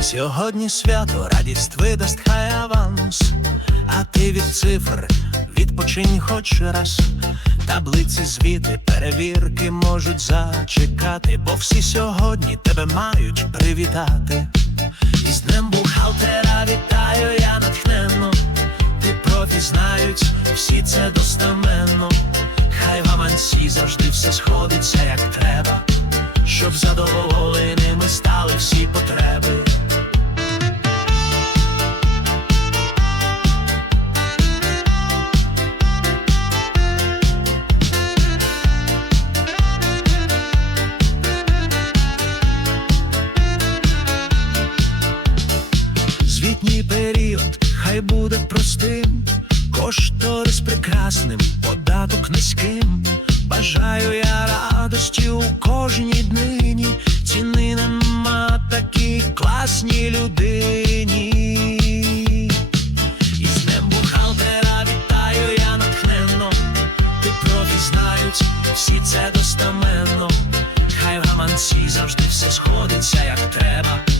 Сьогодні свято, радість видасть хай аванс, а ти від цифр відпочинь хоч раз. Таблиці звіти, перевірки можуть зачекати, бо всі сьогодні тебе мають привітати. І з днем бухгалтера вітаю я натхненно. Ти профі знають, всі це достаменно. Хай в авансі завжди все сходиться як треба, щоб задоволеними літній період, хай буде простим, кошторис прекрасним, податок низьким. Бажаю я радості у кожній днині, ціни нема такій класній людині. І з ним бухгалтера вітаю я натхненно, ти профі знають, всі це достаменно, хай в гаманці завжди все сходиться, як треба.